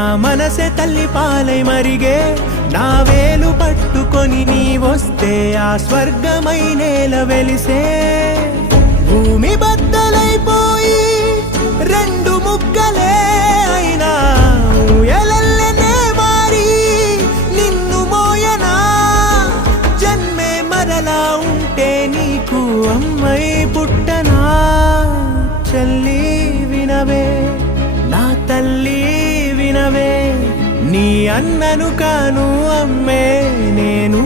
నా మనసే తల్లి పాలై మరిగే నా వేలు పట్టుకొని నీ వస్తే ఆ స్వర్గమై నేల వెలిసే భూమి బద్దలైపోయి రెండు ముక్కలే అయినా ఊయలల్లనే మారి నిన్ను మోయనా జన్మే మరలా ఉంటే నీకు అమ్మై పుట్టనా చెల్లి వినవే నా తల్లి వినవే నీ అన్నను కాను అమ్మే నేను